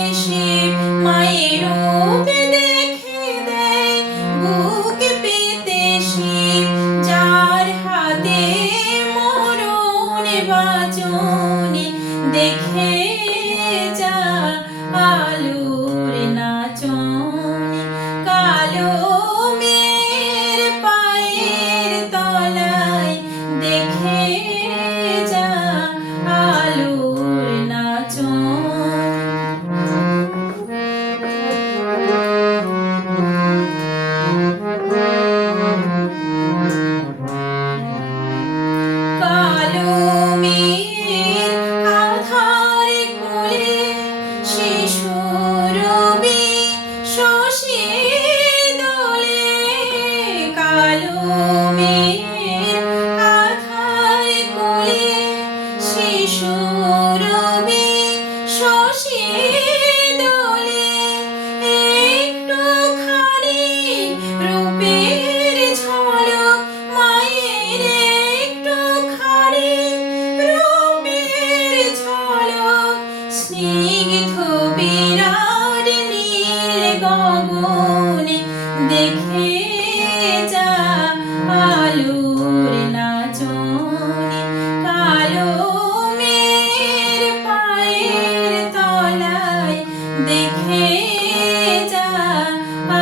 এসে মায়ের রূপ দেখে দেয় বুক পেতে শিব, যার হাতে মরণ বাজনে দেখে যা আলোর নাচনে। কালো মেয়ের পায়ের তলায় দেখে যা আলোর নাচনে। কালো মেয়ের আধার কোলে শিশু রবি শশী দোলে। কালো মেয়ের আধার কোলে শিশু রবি শশী দোলে। একটুখানি রূপের ঝলক মায়ের, একটুখানি রূপের ঝলক স্নিগ্ধ বিরাট নীল গগনে দেখে যা আলোর নাচনে। কালো মেয়ের পায়ের তলায় দেখে যা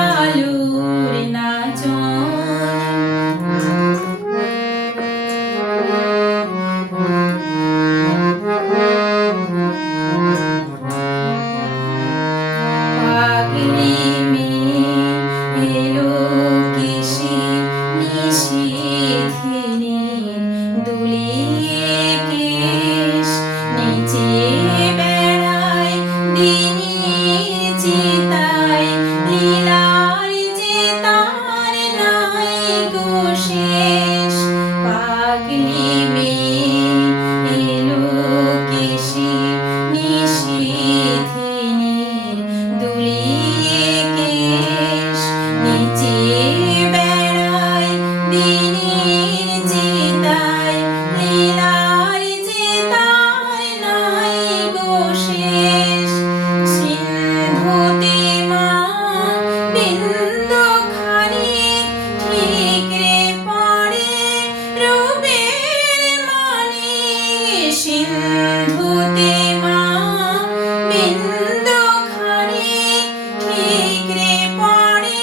আলোর নাচনে। পাগলি মেয়ে এলো কেশে নিশীথিনীর দুলিয়ে কেশ, নিচে বেড়ায় দিনের চিতায় লীলার যে তার নাই গো শেষ। পাগলি মেয়ে এলো কেশে নিশীথিনীর দুলিয়ে কেশ, নিচে বেড়ায় দিনের চিতায় লীলার যে তার নাই গো শেষ। সিন্ধুতে মা বিন্দুখানি ঠিকরে পড়ে রূপের মানি। সিন্ধুতে মা বিন্দুখানি ঠিকরে পড়ে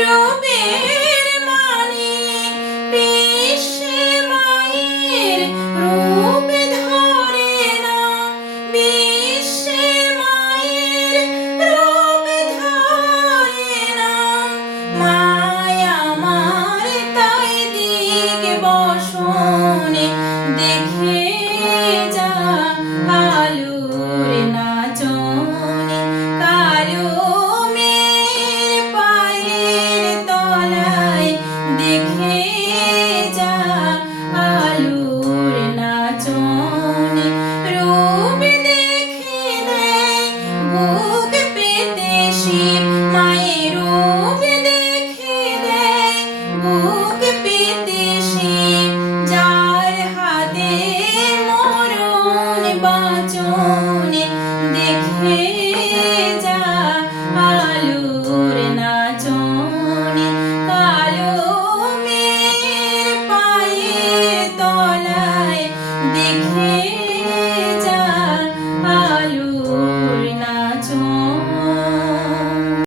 রূপের মানি। বিশ্বে মায়ের রূপ ধরে না, বিশ্বে মায়ের রূপ ধরে না। মায়া আমার তাই দিক বসনে দেখে যা আলোর নাচনে।